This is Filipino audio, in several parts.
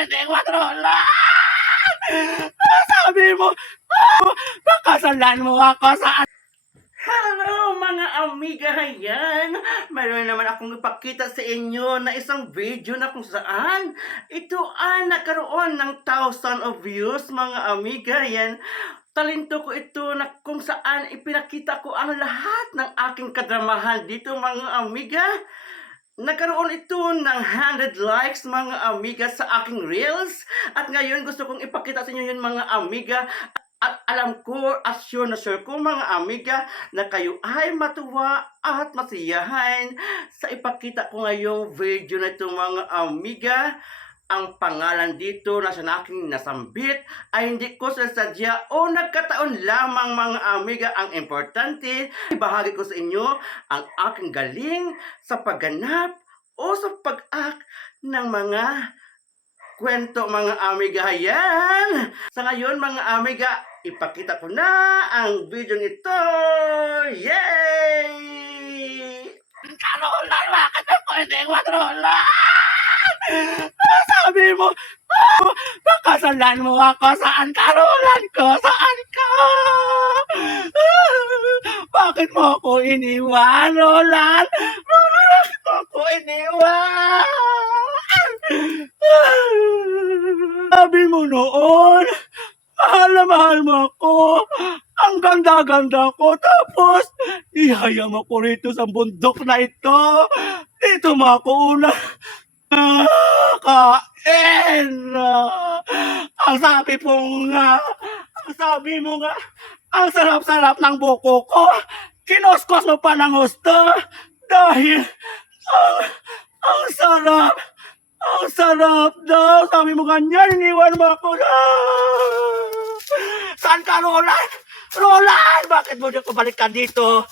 pwede matrola. Sabi mo, pakasalan mo ako sa... Hello mga amiga, yan. Mayroon naman akong ipakita sa inyo na isang video na kung saan ito ay nagkaroon ng 1,000 of views mga amiga, yan. Talento ko ito na kung saan ipinakita ko ang lahat ng aking kadramahan dito mga amiga. Nagkaroon ito ng 100 likes mga amiga sa aking reels. At ngayon gusto kong ipakita sa inyo yun mga amiga. At alam ko at sure ko mga amiga na kayo ay matuwa at masiyahan sa ipakita ko ngayong video na ito mga amiga. Ang pangalan dito na sa aking nasambit ay hindi ko sasadya o nagkataon lamang mga amiga. Ang importante, ibahagi ko sa inyo ang aking galing sa pagganap o sa pag-act ng mga kwento mga amiga. Yan! Sa ngayon mga amiga, ipakita ko na ang video nito. Yay! Karolan, bakit ako hindi matrola? Sabi mo, pakasalan mo ako. Saan karolan ko? Saan ka? Bakit mo ako iniwan, Roland? Bakit mo ako iniwan? Sabi mo noon, mahal mo ako. Ang ganda-ganda ko. Tapos, ihayam ako rito sa bundok na ito. Dito mo ako una kain. Ang sabi mo nga, ang sarap-sarap ng buko ko. Kinuskos mo pa ng gusto. Dahil, ang sarap. Ang sarap daw. Sabi mo ganyan, iniwan mo ako na. Saan ka, Roland? Roland! Bakit mo di ko balikan dito?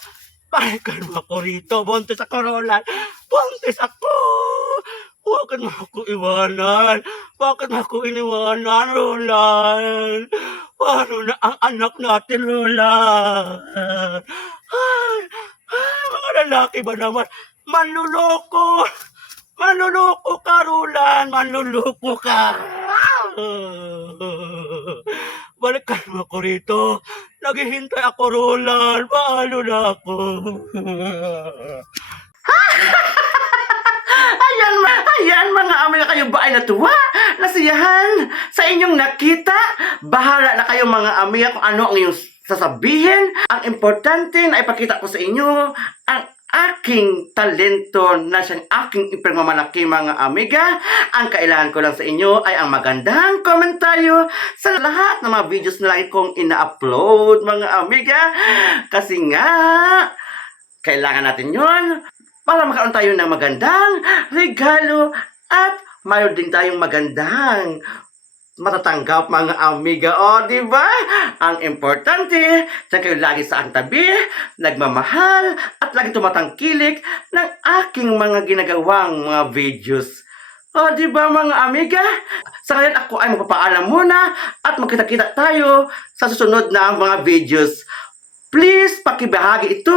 Balikan mo ako rito. Buntis ako, Roland. Buntis ako. Bakit mo ako iwanan? Bakit mo ako iniwanan, Roland? Paano na ang anak natin, Roland? Mga lalaki ba naman? Manluloko! Manluloko ka, Roland! Manluloko ka! Balikan mo ako rito. Naghihintay ako, Roland. Paano na ako? Ayan mga amiga, kayo ba ay natuwa? Nasiyahan sa inyong nakita? Bahala na kayo mga amiga kung ano ang inyong sasabihin. Ang importante na ipakita ko sa inyo ang aking talento na siyang aking ipagmamalaki mga amiga. Ang kailangan ko lang sa inyo ay ang magandang komentaryo sa lahat ng mga videos na lagi kong ina-upload mga amiga. Kasi nga, kailangan natin yon para magkaroon tayo ng magandang regalo at mayroon din tayong magandang matatanggap mga amiga. O, diba? Ang importante, dyan kayo lagi sa aking tabi, nagmamahal, at lagi tumatangkilik ng aking mga ginagawang mga videos. O, diba mga amiga? Sa ngayon ako ay magpapaalam muna at magkita-kita tayo sa susunod na mga videos. Please, pakibahagi ito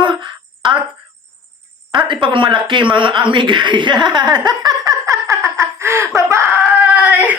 at ipagmamalaki mga amiga. Yan! Bye-bye!